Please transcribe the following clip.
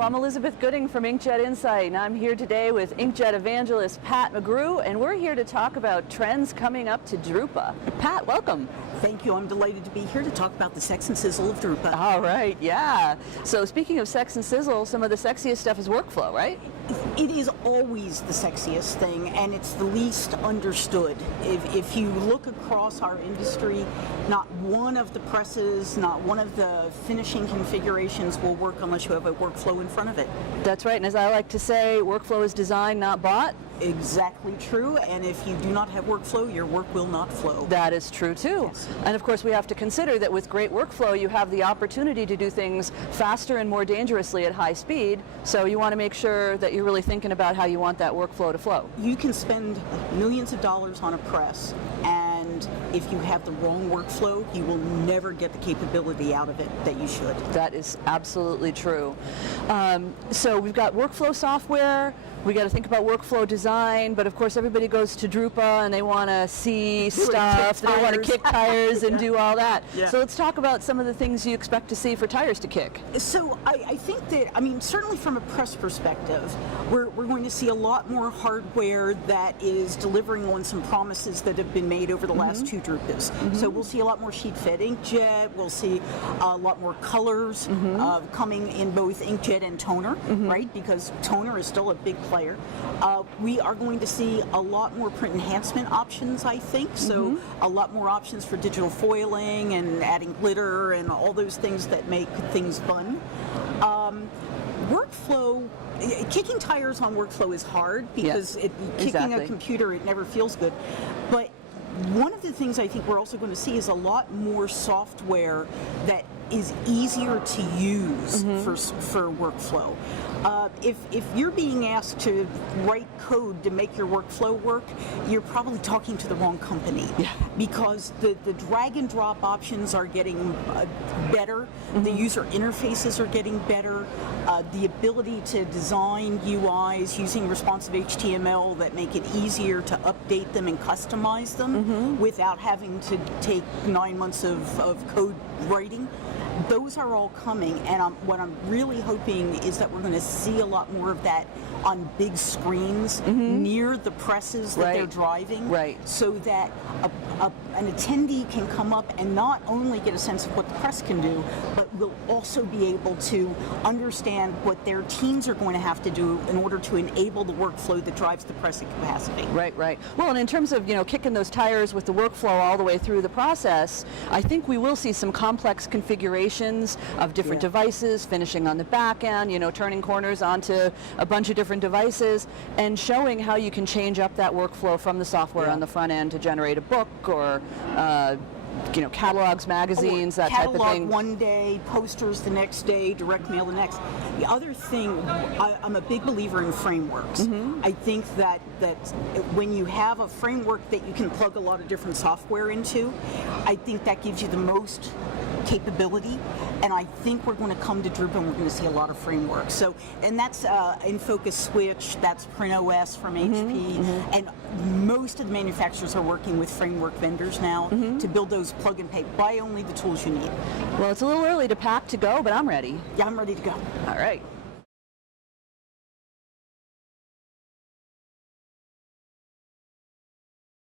I'm Elizabeth Gooding from Inkjet Insight, and I'm here today with Inkjet evangelist Pat McGrew, and we're here to talk about trends coming up to drupa. Pat, welcome. Thank you. I'm delighted to be here to talk about the sex and sizzle of drupa. All right, yeah. So speaking of sex and sizzle, some of the sexiest stuff is workflow, right? It is always the sexiest thing, and it's the least understood. If you look across our industry, not one of the presses, not one of the finishing configurations will work unless you have a workflow in front of it. That's right, and as I like to say, workflow is designed, not bought. Exactly true, and if you do not have workflow, your work will not flow. That is true too. Yes. And of course we have to consider that with great workflow you have the opportunity to do things faster and more dangerously at high speed, so you want to make sure that you're really thinking about how you want that workflow to flow. You can spend millions of dollars on a press, and if you have the wrong workflow, you will never get the capability out of it that you should. That is absolutely true. So we've got workflow software, we got to think about workflow design, but of course everybody goes to drupa and they want to see stuff, they want to kick tires and do all that. Yeah. So let's talk about some of the things you expect to see for tires to kick. So I think that, certainly from a press perspective, we're going to see a lot more hardware that is delivering on some promises that have been made over the last two drupas. So we'll see a lot more sheet fed inkjet, we'll see a lot more colors coming in both inkjet and toner, right? Because toner is still a big player. We are going to see a lot more print enhancement options, I think, so a lot more options for digital foiling and adding glitter and all those things that make things fun. Workflow, kicking tires on workflow is hard because kicking a computer, it never feels good. But one of the things I think we're also going to see is a lot more software that is easier to use for workflow. If you're being asked to write code to make your workflow work, you're probably talking to the wrong company. Because the drag and drop options are getting better, the user interfaces are getting better, the ability to design UIs using responsive HTML that make it easier to update them and customize them without having to take 9 months of code writing. Those are all coming, and what I'm really hoping is that we're going to see a lot more of that on big screens near the presses that they're driving, so that an attendee can come up and not only get a sense of what the press can do, but will also be able to understand what their teams are going to have to do in order to enable the workflow that drives the press at capacity. Right. Well, and in terms of kicking those tires with the workflow all the way through the process, I think we will see some complex configurations of different devices, finishing on the back end, turning corners onto a bunch of different devices, and showing how you can change up that workflow from the software on the front end to generate a book or catalogs, magazines, that type of thing. Catalog one day, posters the next day, direct mail the next. The other thing, I'm a big believer in frameworks. I think that when you have a framework that you can plug a lot of different software into, I think that gives you the most capability, and I think we're going to come to drupa and we're going to see a lot of frameworks. So, and that's InFocus Switch, that's PrintOS from HP, and most of the manufacturers are working with framework vendors now to build those plug and play. Buy only the tools you need. Well, it's a little early to pack to go, but I'm ready. Yeah, I'm ready to go. All right.